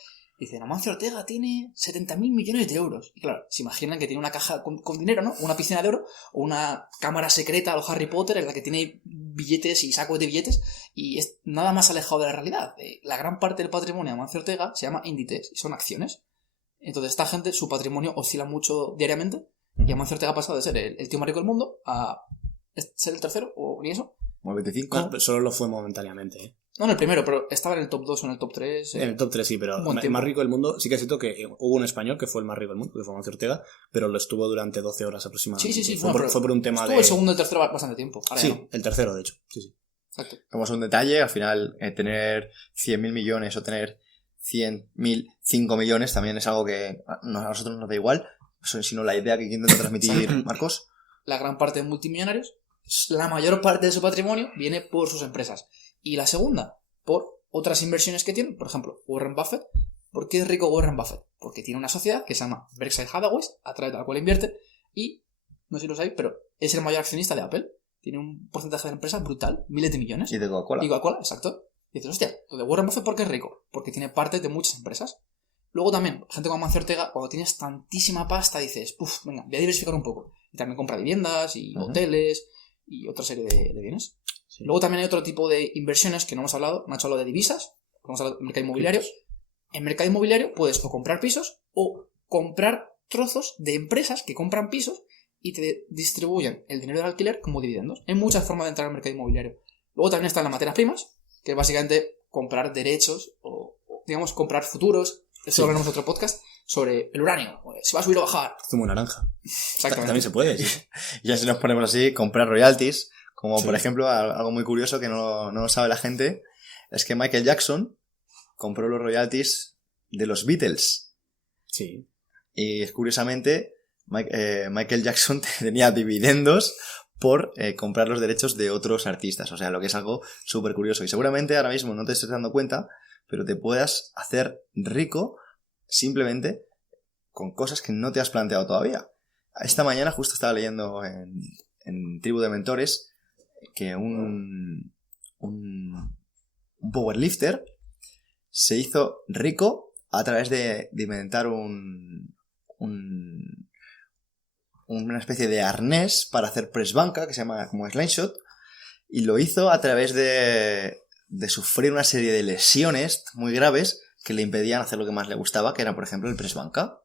dicen, Amancio Ortega tiene 70.000 millones de euros. Y claro, se imaginan que tiene una caja con dinero, ¿no? Una piscina de oro, o una cámara secreta a los Harry Potter en la que tiene billetes y sacos de billetes, y es nada más alejado de la realidad. La gran parte del patrimonio de Amancio Ortega se llama índices, y son acciones. Entonces esta gente, su patrimonio oscila mucho diariamente, y Amancio Ortega ha pasado de ser el tío más rico del mundo a ser el tercero, o ni eso. ¿O el 25? No, pero solo lo fue momentáneamente, ¿eh? No, en el primero, pero estaba en el top 2 o en el top 3. En el top 3 sí, pero el más rico del mundo, sí que es cierto que hubo un español que fue el más rico del mundo, que fue Amancio Ortega, pero lo estuvo durante 12 horas aproximadamente. Sí. Fue por un tema estuvo el segundo y el tercero bastante tiempo. Ahora sí, no. el tercero, de hecho. Sí. Exacto. Como es un detalle, al final tener 100.000 millones o tener 100.000, 5 millones también es algo que a nosotros nos da igual, sino la idea que intenta transmitir Marcos. La gran parte de multimillonarios, la mayor parte de su patrimonio viene por sus empresas. Y la segunda, por otras inversiones que tienen. Por ejemplo, Warren Buffett. ¿Por qué es rico Warren Buffett? Porque tiene una sociedad que se llama Berkshire Hathaway, a través de la cual invierte, y no sé si lo sabéis, pero es el mayor accionista de Apple. Tiene un porcentaje de la empresa brutal, miles de millones. Y de Coca-Cola. Y Coca-Cola, exacto. Y dices, hostia, lo de Warren Buffett, ¿por qué es rico? Porque tiene parte de muchas empresas. Luego también, gente como Amancio Ortega, cuando tienes tantísima pasta, dices, venga, voy a diversificar un poco. Y también compra viviendas y hoteles y otra serie de bienes. Sí. Luego también hay otro tipo de inversiones que no hemos hablado. Nacho ha hablado de divisas, hemos hablado de mercado inmobiliario. En mercado inmobiliario puedes o comprar pisos o comprar trozos de empresas que compran pisos y te distribuyen el dinero del alquiler como dividendos. Hay muchas formas de entrar al mercado inmobiliario. Luego también están las materias primas, que es básicamente comprar derechos o digamos, comprar futuros. Eso hablaremos en otro podcast sobre el uranio. Si va a subir o bajar. Zumo naranja. Exactamente. También se puede, sí. Y así nos ponemos así, comprar royalties. Como por ejemplo, algo muy curioso que no lo sabe la gente, es que Michael Jackson compró los royalties de los Beatles. Sí. Y curiosamente, Michael Jackson tenía dividendos por comprar los derechos de otros artistas. O sea, lo que es algo súper curioso. Y seguramente ahora mismo no te estés dando cuenta, pero te puedas hacer rico simplemente con cosas que no te has planteado todavía. Esta mañana justo estaba leyendo en Tribu de Mentores que un powerlifter se hizo rico a través de inventar una especie de arnés para hacer press banca que se llama como slingshot, y lo hizo a través de sufrir una serie de lesiones muy graves que le impedían hacer lo que más le gustaba, que era por ejemplo el press banca.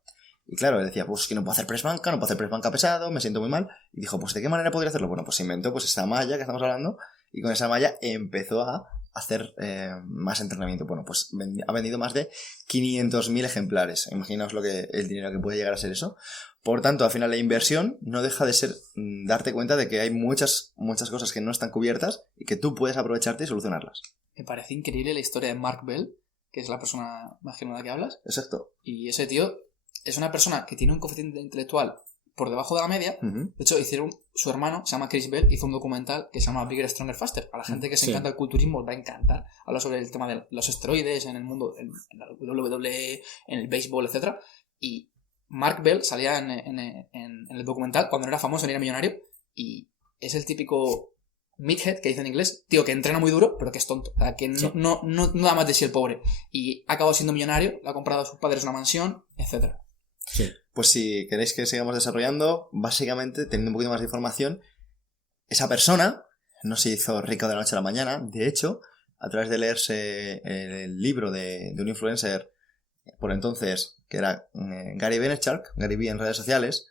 Y claro, él decía, pues que no puedo hacer press banca pesado, me siento muy mal. Y dijo, pues ¿de qué manera podría hacerlo? Bueno, pues inventó pues esta malla que estamos hablando, y con esa malla empezó a hacer más entrenamiento. Bueno, pues ha vendido más de 500.000 ejemplares. Imaginaos el dinero que puede llegar a ser eso. Por tanto, al final la inversión no deja de ser darte cuenta de que hay muchas cosas que no están cubiertas y que tú puedes aprovecharte y solucionarlas. Me parece increíble la historia de Mark Bell, que es la persona más que nada que hablas. Exacto. Y ese tío es una persona que tiene un coeficiente intelectual por debajo de la media. De hecho, su hermano, se llama Chris Bell, hizo un documental que se llama Bigger, Stronger, Faster. A la gente que se encanta el culturismo os va a encantar. Habla sobre el tema de los esteroides en el mundo, en la WWE, en el béisbol, etc. Y Mark Bell salía en el documental cuando no era famoso ni era millonario, y es el típico meathead que dice en inglés, tío que entrena muy duro pero que es tonto, o sea, que no da más de sí el pobre, y ha acabado siendo millonario, le ha comprado a sus padres una mansión, etc. Sí. Pues si queréis que sigamos desarrollando, básicamente, teniendo un poquito más de información, esa persona no se hizo rica de la noche a la mañana. De hecho, a través de leerse el libro de un influencer por entonces, que era Gary Vaynerchuk, Gary Vee en redes sociales,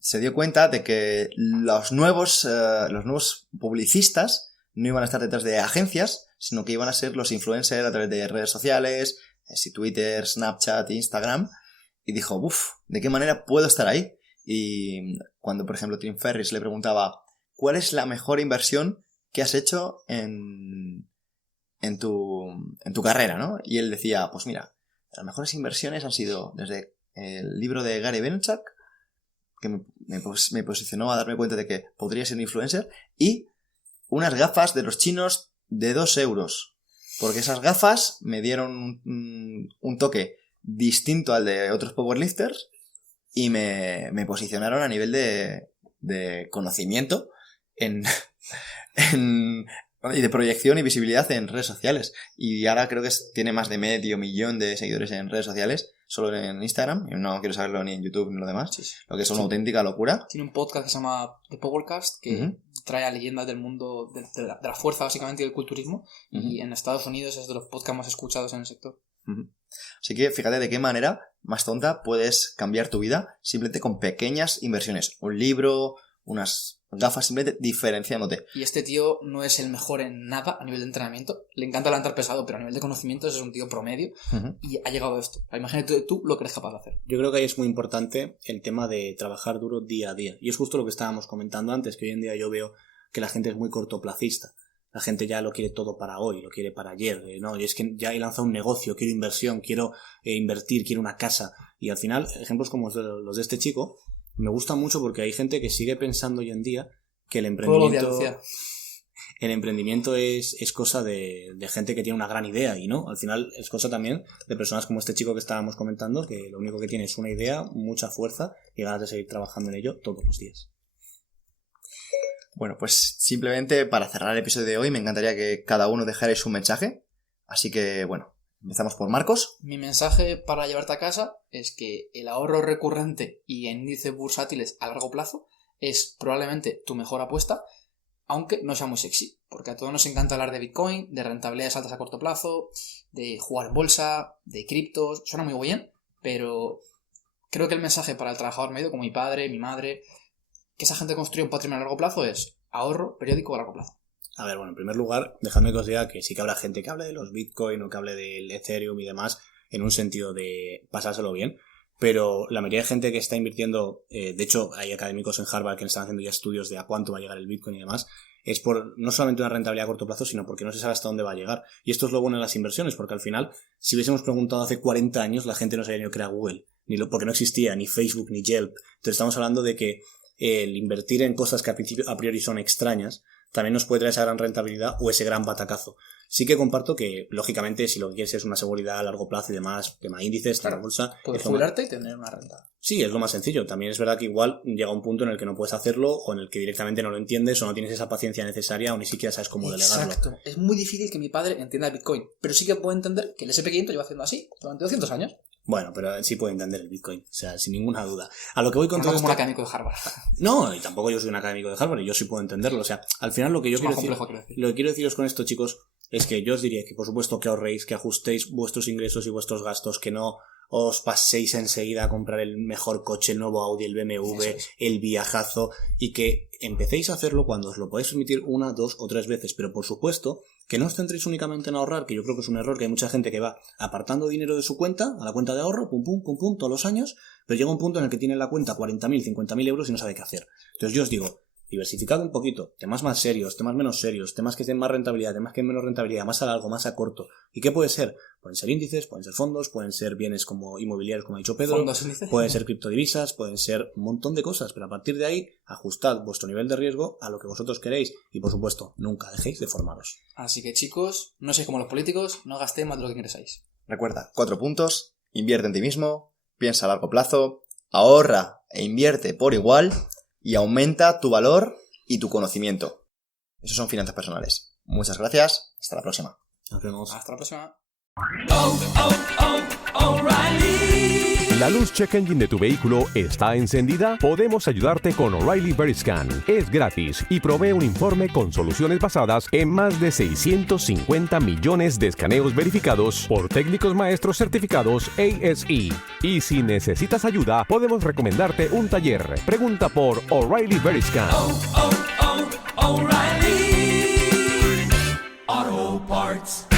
se dio cuenta de que los nuevos publicistas no iban a estar detrás de agencias, sino que iban a ser los influencers a través de redes sociales, Twitter, Snapchat, Instagram, y dijo, ¿de qué manera puedo estar ahí? Y cuando, por ejemplo, Tim Ferriss le preguntaba, ¿cuál es la mejor inversión que has hecho en tu carrera, ¿no? Y él decía, pues mira, las mejores inversiones han sido desde el libro de Gary Vaynerchuk, que me posicionó a darme cuenta de que podría ser un influencer, y unas gafas de los chinos de 2 euros. Porque esas gafas me dieron un toque distinto al de otros powerlifters y me posicionaron a nivel de conocimiento y de proyección y visibilidad en redes sociales. Y ahora creo que tiene más de 500.000 de seguidores en redes sociales, solo en Instagram. No quiero saberlo ni en YouTube ni lo demás. Sí. Lo que es una auténtica locura. Tiene un podcast que se llama The Powercast, que trae a leyendas del mundo de la fuerza, básicamente, y del culturismo. Y en Estados Unidos es de los podcasts más escuchados en el sector. Así que fíjate de qué manera más tonta puedes cambiar tu vida simplemente con pequeñas inversiones. Un libro, unas gafas, simplemente diferenciándote. Y este tío no es el mejor en nada a nivel de entrenamiento. Le encanta levantar pesado, pero a nivel de conocimientos es un tío promedio y ha llegado a esto. Imagínate tú lo que eres capaz de hacer. Yo creo que ahí es muy importante el tema de trabajar duro día a día. Y es justo lo que estábamos comentando antes, que hoy en día yo veo que la gente es muy cortoplacista. La gente ya lo quiere todo para hoy, lo quiere para ayer, ¿no? Y es que ya he lanzado un negocio, quiero inversión, quiero invertir, quiero una casa. Y al final, ejemplos como los de este chico, me gustan mucho porque hay gente que sigue pensando hoy en día que el emprendimiento el emprendimiento es cosa de gente que tiene una gran idea y no, al final es cosa también de personas como este chico que estábamos comentando, que lo único que tiene es una idea, mucha fuerza y ganas de seguir trabajando en ello todos los días. Bueno, pues simplemente para cerrar el episodio de hoy me encantaría que cada uno dejarais un mensaje. Así que, bueno, empezamos por Marcos. Mi mensaje para llevarte a casa es que el ahorro recurrente y en índices bursátiles a largo plazo es probablemente tu mejor apuesta, aunque no sea muy sexy, porque a todos nos encanta hablar de Bitcoin, de rentabilidades altas a corto plazo, de jugar en bolsa, de criptos, suena muy bien, pero creo que el mensaje para el trabajador medio, como mi padre, mi madre, que esa gente construye un patrimonio a largo plazo es ahorro periódico a largo plazo. A ver, bueno, en primer lugar, dejadme que os diga que sí que habrá gente que hable de los Bitcoin o que hable del Ethereum y demás en un sentido de pasárselo bien, pero la mayoría de gente que está invirtiendo, de hecho hay académicos en Harvard que están haciendo ya estudios de a cuánto va a llegar el Bitcoin y demás, es por no solamente una rentabilidad a corto plazo, sino porque no se sabe hasta dónde va a llegar. Y esto es lo bueno de las inversiones, porque al final, si hubiésemos preguntado hace 40 años, la gente no sabía ni qué era Google, porque no existía ni Facebook ni Yelp. Entonces estamos hablando de que el invertir en cosas que a priori son extrañas también nos puede traer esa gran rentabilidad o ese gran batacazo. Sí que comparto que, lógicamente, si lo que quieres es una seguridad a largo plazo y demás, tema índices, tema bolsa... Puedes jubilarte y tener una renta. Sí, es lo más sencillo. También es verdad que igual llega un punto en el que no puedes hacerlo o en el que directamente no lo entiendes o no tienes esa paciencia necesaria o ni siquiera sabes cómo delegarlo. Exacto. Es muy difícil que mi padre entienda el Bitcoin, pero sí que puedo entender que el SP500 lleva haciendo así durante 200 años. Bueno, pero sí puedo entender el Bitcoin, o sea, sin ninguna duda. A lo que voy con No todo como esto... un académico de Harvard. No, y tampoco yo soy un académico de Harvard y yo sí puedo entenderlo. O sea, al final lo que yo Es más quiero decir, complejo, quiero decir. lo que quiero deciros con esto, chicos, es que yo os diría que por supuesto que ahorréis, que ajustéis vuestros ingresos y vuestros gastos, que no os paséis enseguida a comprar el mejor coche, el nuevo Audi, el BMW, el viajazo, y que empecéis a hacerlo cuando os lo podéis permitir 1, 2 o 3 veces, pero por supuesto que no os centréis únicamente en ahorrar, que yo creo que es un error, que hay mucha gente que va apartando dinero de su cuenta, a la cuenta de ahorro, pum pum pum pum, todos los años, pero llega un punto en el que tiene en la cuenta 40.000, 50.000 euros y no sabe qué hacer. Entonces yo os digo, diversificad un poquito, temas más serios, temas menos serios, temas que tienen más rentabilidad, temas que tienen menos rentabilidad, más a largo, más a corto. ¿Y qué puede ser? Pueden ser índices, pueden ser fondos, pueden ser bienes como inmobiliarios, como ha dicho Pedro, pueden ser criptodivisas, pueden ser un montón de cosas, pero a partir de ahí ajustad vuestro nivel de riesgo a lo que vosotros queréis y por supuesto nunca dejéis de formaros. Así que chicos, no seáis como los políticos, no gastéis más de lo que ingresáis. Recuerda, 4 puntos, invierte en ti mismo, piensa a largo plazo, ahorra e invierte por igual y aumenta tu valor y tu conocimiento. Esos son finanzas personales. Muchas gracias, hasta la próxima. Nos vemos. Hasta la próxima. O'Reilly. ¿La luz check engine de tu vehículo está encendida? Podemos ayudarte con O'Reilly Veriscan. Es gratis y provee un informe con soluciones basadas en más de 650 millones de escaneos verificados por técnicos maestros certificados ASE. Y si necesitas ayuda, podemos recomendarte un taller. Pregunta por O'Reilly Veriscan. O'Reilly Auto Parts.